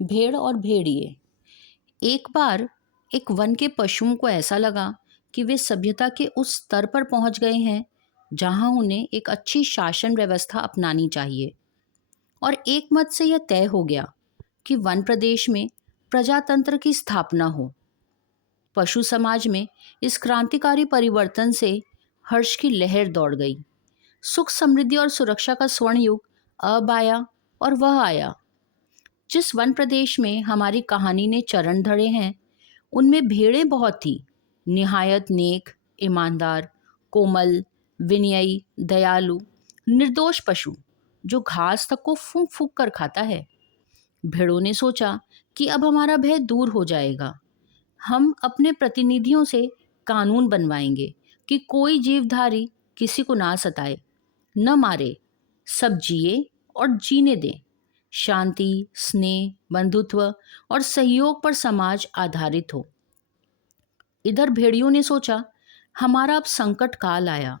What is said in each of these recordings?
भेड़ और भेड़िए। एक बार एक वन के पशुओं को ऐसा लगा कि वे सभ्यता के उस स्तर पर पहुंच गए हैं जहां उन्हें एक अच्छी शासन व्यवस्था अपनानी चाहिए। और एक मत से यह तय हो गया कि वन प्रदेश में प्रजातंत्र की स्थापना हो। पशु समाज में इस क्रांतिकारी परिवर्तन से हर्ष की लहर दौड़ गई। सुख समृद्धि और सुरक्षा का स्वर्ण युग अब आया। और वह आया जिस वन प्रदेश में हमारी कहानी ने चरण धरे हैं, उनमें भेड़ें बहुत थी, निहायत नेक, ईमानदार, कोमल, विनयी, दयालु, निर्दोष पशु जो घास तक को फूंक फूंक कर खाता है। भेड़ों ने सोचा कि अब हमारा भय दूर हो जाएगा। हम अपने प्रतिनिधियों से कानून बनवाएंगे कि कोई जीवधारी किसी को ना सताए, न मारे, सब जिए और जीने दें। शांति, स्नेह, बंधुत्व और सहयोग पर समाज आधारित हो। इधर भेड़ियों ने सोचा, हमारा अब संकट काल आया।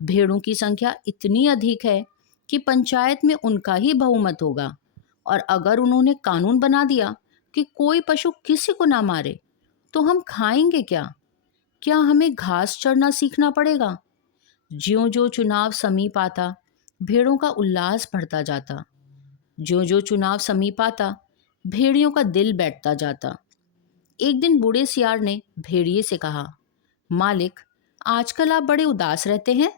भेड़ों की संख्या इतनी अधिक है कि पंचायत में उनका ही बहुमत होगा। और अगर उन्होंने कानून बना दिया कि कोई पशु किसी को ना मारे, तो हम खाएंगे क्या? क्या हमें घास चरना सीखना पड़ेगा? ज्यों ज्यों चुनाव समीप आता, भेड़ों का उल्लास बढ़ता जाता। ज्यों ज्यों चुनाव समीप आता, भेड़ियों का दिल बैठता जाता। एक दिन बूढ़े सियार ने भेड़िए से कहा, मालिक, आजकल आप बड़े उदास रहते हैं।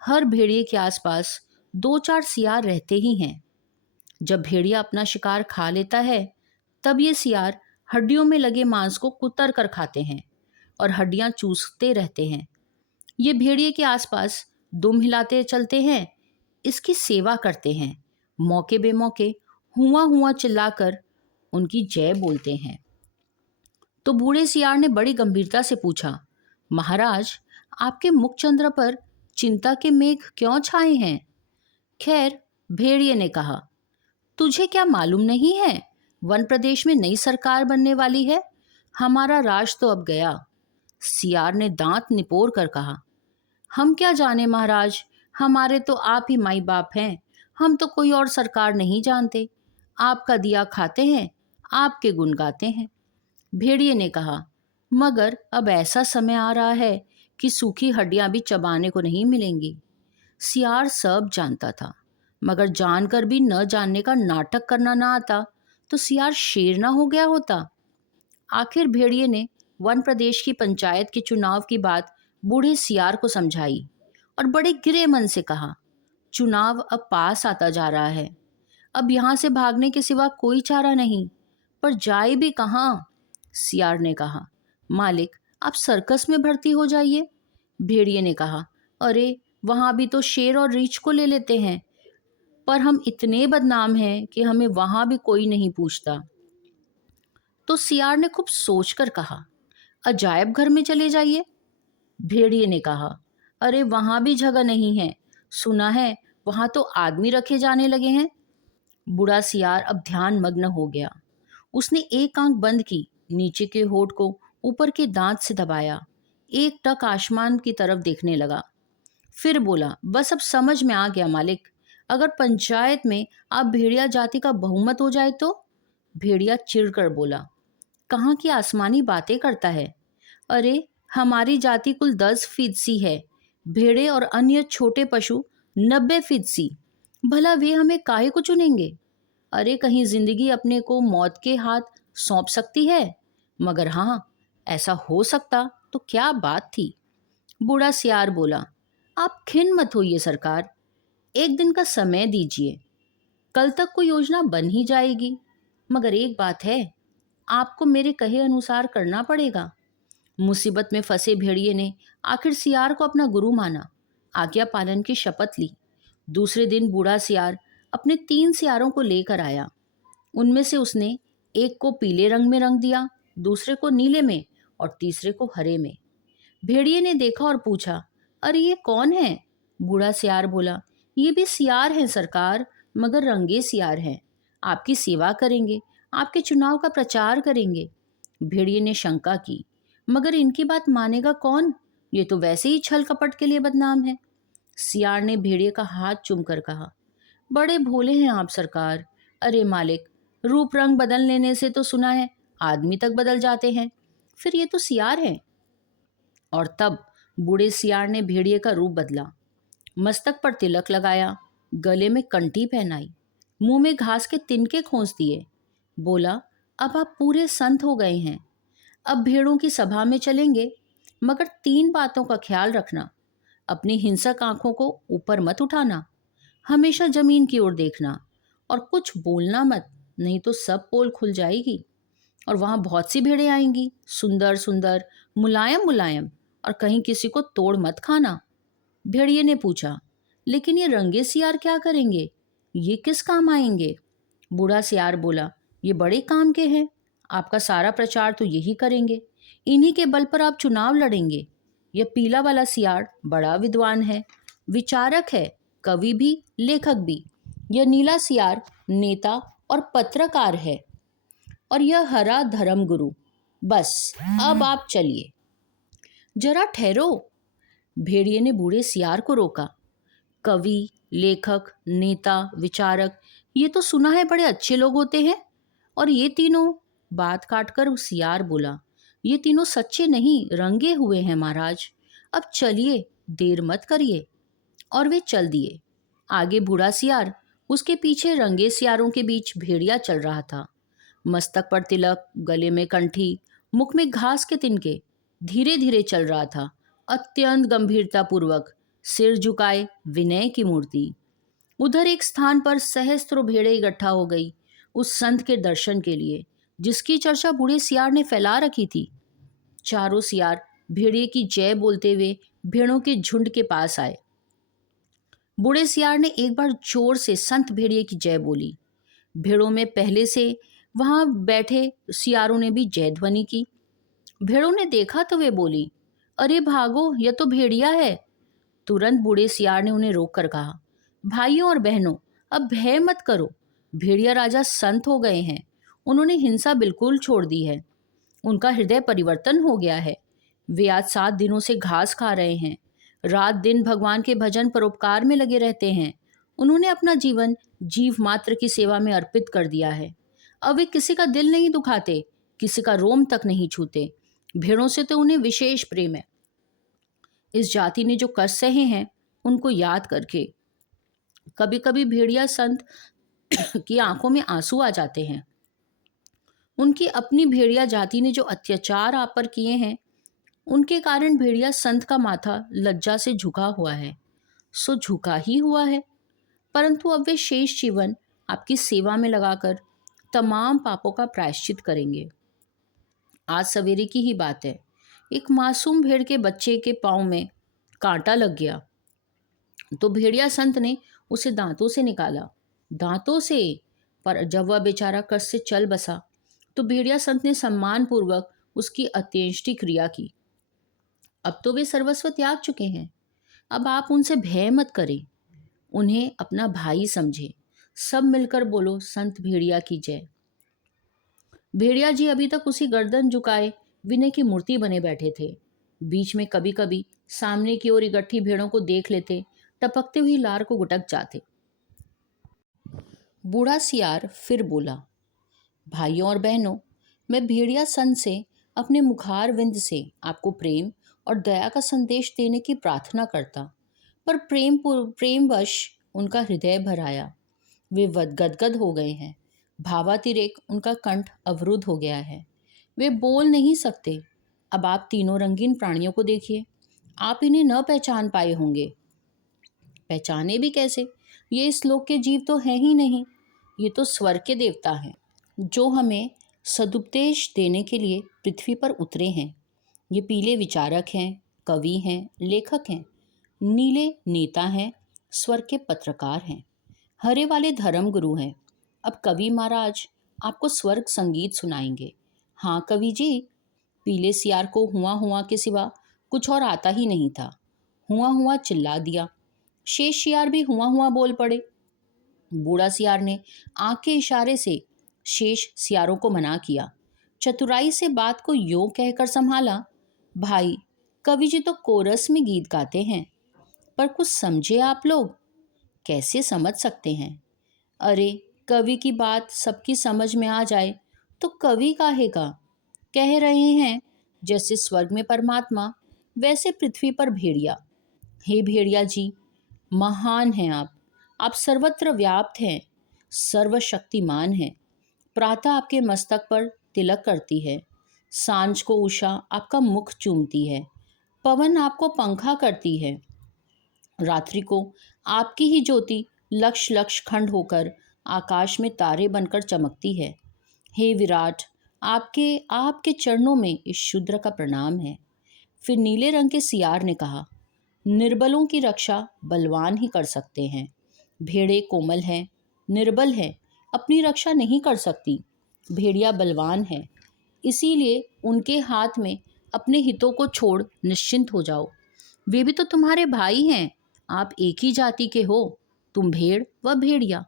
हर भेड़िए के आसपास दो चार सियार रहते ही हैं। जब भेड़िया अपना शिकार खा लेता है, तब ये सियार हड्डियों में लगे मांस को कुतर कर खाते हैं और हड्डियां चूसते रहते हैं। ये भेड़िए के आसपास दुम हिलाते चलते हैं, इसकी सेवा करते हैं, मौके बेमौके हुआ हुआ चिल्लाकर उनकी जय बोलते हैं। तो बूढ़े सियार ने बड़ी गंभीरता से पूछा, महाराज, आपके मुखचंद्र पर चिंता के मेघ क्यों छाए हैं? खैर, भेड़िए ने कहा, तुझे क्या मालूम नहीं है, वन प्रदेश में नई सरकार बनने वाली है। हमारा राज तो अब गया। सियार ने दांत निपोर कर कहा, हम क्या जाने महाराज, हमारे तो आप ही माई बाप हैं। हम तो कोई और सरकार नहीं जानते। आपका दिया खाते हैं, आपके गुण गाते हैं। भेड़िए ने कहा, मगर अब ऐसा समय आ रहा है कि सूखी हड्डियां भी चबाने को नहीं मिलेंगी। सियार सब जानता था, मगर जानकर भी न जानने का नाटक करना ना आता तो सियार शेर ना हो गया होता। आखिर भेड़िए ने वन प्रदेश की पंचायत के चुनाव की बात बूढ़े सियार को समझाई और बड़े गिरे मन से कहा, चुनाव अब पास आता जा रहा है। अब यहाँ से भागने के सिवा कोई चारा नहीं, पर जाए भी कहाँ? सियार ने कहा, मालिक, आप सर्कस में भर्ती हो जाइए। भेड़िए ने कहा, अरे वहाँ भी तो शेर और रीछ को ले लेते हैं, पर हम इतने बदनाम हैं कि हमें वहाँ भी कोई नहीं पूछता। तो सियार ने खूब सोचकर कहा, अजायब घर में चले जाइए। भेड़िए ने कहा, अरे वहाँ भी जगह नहीं है, सुना है वहाँ तो आदमी रखे जाने लगे हैं। बूढ़ा सियार अब ध्यान मग्न हो गया। उसने एक आंख बंद की, नीचे के होठ को ऊपर के दांत से दबाया, एक टक आसमान की तरफ देखने लगा। फिर बोला, बस अब समझ में आ गया मालिक, अगर पंचायत में आप भेड़िया जाति का बहुमत हो जाए तो? भेड़िया चिढ़कर बोला, कहाँ की आसमानी बातें करता है? अरे हमारी जाति कुल 10% है, भेड़े और अन्य छोटे पशु 90%। भला वे हमें काहे को चुनेंगे? अरे कहीं जिंदगी अपने को मौत के हाथ सौंप सकती है, मगर हाँ, ऐसा हो सकता तो क्या बात थी। बूढ़ा सियार बोला, आप खिन्न मत होइए सरकार, एक दिन का समय दीजिए, कल तक कोई योजना बन ही जाएगी। मगर एक बात है, आपको मेरे कहे अनुसार करना पड़ेगा। मुसीबत में फंसे भेड़िए ने आखिर सियार को अपना गुरु माना, आज्ञा पालन की शपथ ली। दूसरे दिन बूढ़ा सियार अपने 3 सियारों को लेकर आया। उनमें से उसने एक को पीले रंग में रंग दिया, दूसरे को नीले में और तीसरे को हरे में। भेड़िए ने देखा और पूछा, अरे ये कौन है? बूढ़ा सियार बोला, ये भी सियार हैं सरकार, मगर रंगे सियार हैं। आपकी सेवा करेंगे, आपके चुनाव का प्रचार करेंगे। भेड़िए ने शंका की, मगर इनकी बात मानेगा कौन? ये तो वैसे ही छल कपट के लिए बदनाम है। सियार ने भेड़िए का हाथ चूमकर कहा, बड़े भोले हैं आप सरकार। अरे मालिक, रूप रंग बदल लेने से तो सुना है आदमी तक बदल जाते हैं, फिर ये तो सियार है। और तब बूढ़े सियार ने भेड़िए का रूप बदला, मस्तक पर तिलक लगाया, गले में कंठी पहनाई, मुंह में घास के तिनके खोस दिए। बोला, अब आप पूरे संत हो गए हैं। अब भेड़ों की सभा में चलेंगे, मगर 3 बातों का ख्याल रखना। अपनी हिंसक आंखों को ऊपर मत उठाना, हमेशा जमीन की ओर देखना, और कुछ बोलना मत, नहीं तो सब पोल खुल जाएगी। और वहां बहुत सी भेड़ें आएंगी, सुंदर सुंदर, मुलायम मुलायम, और कहीं किसी को तोड़ मत खाना। भेड़िए ने पूछा, लेकिन ये रंगे सियार क्या करेंगे? ये किस काम आएंगे? बूढ़ा सियार बोला, ये बड़े काम के हैं। आपका सारा प्रचार तो यही करेंगे। इन्हीं के बल पर आप चुनाव लड़ेंगे। यह पीला वाला सियार बड़ा विद्वान है, विचारक है, कवि भी, लेखक भी। यह नीला सियार नेता और पत्रकार है। और यह हरा धर्मगुरु। बस, अब आप चलिए। जरा ठहरो, भेड़िए ने बूढ़े सियार को रोका। कवि, लेखक, नेता, विचारक, ये तो सुना है बड़े अच्छे लोग होते हैं। और ये तीनों, बात काटकर सियार बोला, ये तीनों सच्चे नहीं, रंगे हुए हैं महाराज। अब चलिए, देर मत करिए। और वे चल दिए। आगे बूढ़ा सियार, उसके पीछे रंगे सियारों के बीच भेड़िया चल रहा था। मस्तक पर तिलक, गले में कंठी, मुख में घास के तिनके, धीरे धीरे चल रहा था, अत्यंत गंभीरता पूर्वक, सिर झुकाए, विनय की मूर्ति। उधर एक स्थान पर सहस्त्रों भेड़ें इकट्ठा हो गई, उस संत के दर्शन के लिए, जिसकी चर्चा बूढ़े सियार ने फैला रखी थी। चारों सियार भेड़िए की जय बोलते हुए भेड़ों के झुंड के पास आए। बूढ़े सियार ने एक बार जोर से संत भेड़िए की जय बोली। भेड़ों में पहले से वहां बैठे सियारों ने भी जय ध्वनि की। भेड़ों ने देखा तो वे बोली, अरे भागो, यह तो भेड़िया है। तुरंत बूढ़े सियार ने उन्हें रोक कर कहा, भाइयों और बहनों, अब भय मत करो। भेड़िया राजा संत हो गए हैं। उन्होंने हिंसा बिल्कुल छोड़ दी है। उनका हृदय परिवर्तन हो गया है। वे आज 7 दिनों से घास खा रहे हैं, रात दिन भगवान के भजन परोपकार में लगे रहते हैं। उन्होंने अपना जीवन जीव मात्र की सेवा में अर्पित कर दिया है। अब वे किसी का दिल नहीं दुखाते, किसी का रोम तक नहीं छूते। भेड़ों से तो उन्हें विशेष प्रेम है। इस जाति ने जो कष्ट सहे हैं, उनको याद करके कभी कभी भेड़िया संत की आंखों में आंसू आ जाते हैं। उनकी अपनी भेड़िया जाति ने जो अत्याचार आप पर किए हैं, उनके कारण भेड़िया संत का माथा लज्जा से झुका हुआ है। सो झुका ही हुआ है, परंतु अब वे शेष जीवन आपकी सेवा में लगाकर तमाम पापों का प्रायश्चित करेंगे। आज सवेरे की ही बात है, एक मासूम भेड़ के बच्चे के पाँव में कांटा लग गया, तो भेड़िया संत ने उसे दांतों से निकाला, दांतों से। पर जब वह बेचारा कष्ट से चल बसा, तो भेड़िया संत ने सम्मान पूर्वक उसकी अंत्येष्टि क्रिया की। अब तो वे सर्वस्व त्याग चुके हैं। अब आप उनसे भय मत करें, उन्हें अपना भाई समझे। सब मिलकर बोलो, संत भेड़िया की जय। भेड़िया जी अभी तक उसी गर्दन झुकाए विनय की मूर्ति बने बैठे थे। बीच में कभी कभी सामने की ओर इकट्ठी भेड़ों को देख लेते, टपकते हुई लार को गुटक जाते। बूढ़ा सियार फिर बोला, भाइयों और बहनों, मैं भेड़िया संत से अपने मुखार विंद से आपको प्रेम और दया का संदेश देने की प्रार्थना करता, पर प्रेमवश उनका हृदय भर आया। वे गदगद हो गए हैं। भावातिरेक उनका कंठ अवरुद्ध हो गया है। वे बोल नहीं सकते। अब आप तीनों रंगीन प्राणियों को देखिए, आप इन्हें न पहचान पाए होंगे। पहचाने भी कैसे? ये इस लोक के जीव तो हैं ही नहीं, ये तो स्वर्ग के देवता हैं, जो हमें सदुपदेश देने के लिए पृथ्वी पर उतरे हैं। ये पीले विचारक हैं, कवि हैं, लेखक हैं, नीले नेता हैं, स्वर्ग के पत्रकार हैं, हरे वाले धर्म गुरु हैं। अब कवि महाराज आपको स्वर्ग संगीत सुनाएंगे। हाँ कवि जी, पीले सियार को हुआ हुआ के सिवा कुछ और आता ही नहीं था। हुआ हुआ चिल्ला दिया। शेष सियार भी हुआ हुआ बोल पड़े। बूढ़ा सियार ने आंख के इशारे से शेष सियारों को मना किया। चतुराई से बात को यों कहकर संभाला, भाई कवि जी तो कोरस में गीत गाते हैं, पर कुछ समझे आप लोग? कैसे समझ सकते हैं? अरे कवि की बात सबकी समझ में आ जाए तो कवि काहे का। कह रहे हैं जैसे स्वर्ग में परमात्मा वैसे पृथ्वी पर भेड़िया। हे भेड़िया जी, महान हैं आप सर्वत्र व्याप्त हैं, सर्वशक्तिमान हैं। प्रातः आपके मस्तक पर तिलक करती है, सांझ को उषा आपका मुख चूमती है, पवन आपको पंखा करती है, रात्रि को आपकी ही ज्योति लक्ष लक्ष खंड होकर आकाश में तारे बनकर चमकती है। हे विराट, आपके आपके चरणों में इस शूद्र का प्रणाम है। फिर नीले रंग के सियार ने कहा, निर्बलों की रक्षा बलवान ही कर सकते हैं। भेड़ें कोमल हैं, निर्बल हैं, अपनी रक्षा नहीं कर सकती। भेड़िया बलवान है, इसीलिए उनके हाथ में अपने हितों को छोड़ निश्चिंत हो जाओ। वे भी तो तुम्हारे भाई हैं, आप एक ही जाति के हो। तुम भेड़ व भेड़िया,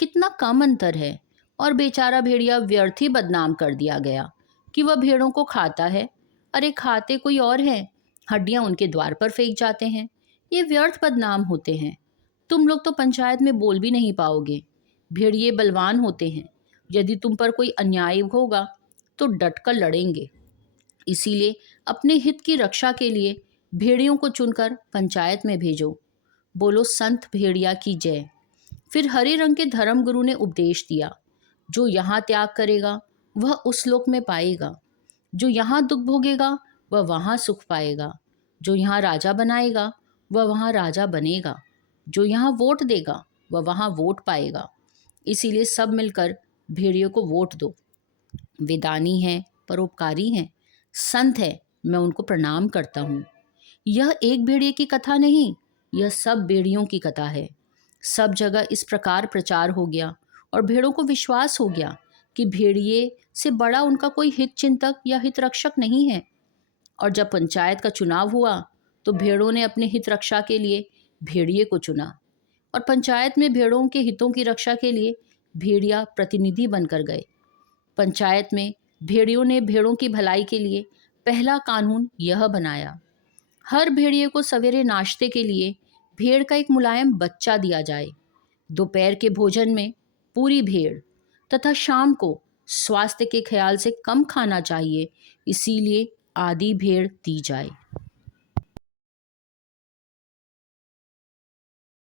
कितना कम अंतर है। और बेचारा भेड़िया व्यर्थ ही बदनाम कर दिया गया कि वह भेड़ों को खाता है। अरे खाते कोई और है, हड्डियां उनके द्वार पर फेंक जाते हैं। ये व्यर्थ बदनाम होते हैं। तुम लोग तो पंचायत में बोल भी नहीं पाओगे। भेड़िए बलवान होते हैं, यदि तुम पर कोई अन्याय होगा तो डटकर लड़ेंगे। इसीलिए अपने हित की रक्षा के लिए भेड़ियों को चुनकर पंचायत में भेजो। बोलो संत भेड़िया की जय। फिर हरे रंग के धर्मगुरु ने उपदेश दिया, जो यहाँ त्याग करेगा वह उस लोक में पाएगा, जो यहाँ दुख भोगेगा वह वहाँ सुख पाएगा, जो यहाँ राजा बनाएगा वह वहाँ राजा बनेगा, जो यहाँ वोट देगा वह वहाँ वोट पाएगा। इसीलिए सब मिलकर भेड़ियों को वोट दो। वे दानी हैं, परोपकारी हैं, संत हैं, मैं उनको प्रणाम करता हूँ। यह एक भेड़िए की कथा नहीं, यह सब भेड़ियों की कथा है। सब जगह इस प्रकार प्रचार हो गया और भेड़ों को विश्वास हो गया कि भेड़िए से बड़ा उनका कोई हित चिंतक या हित रक्षक नहीं है। और जब पंचायत का चुनाव हुआ तो भेड़ों ने अपने हित रक्षा के लिए भेड़िए को चुना और पंचायत में भेड़ों के हितों की रक्षा के लिए भेड़िया प्रतिनिधि बनकर गए। पंचायत में भेड़ियों ने भेड़ों की भलाई के लिए पहला कानून यह बनाया, हर भेड़िए को सवेरे नाश्ते के लिए भेड़ का एक मुलायम बच्चा दिया जाए, दोपहर के भोजन में पूरी भेड़ तथा शाम को स्वास्थ्य के ख्याल से कम खाना चाहिए, इसीलिए आधी भेड़ दी जाए।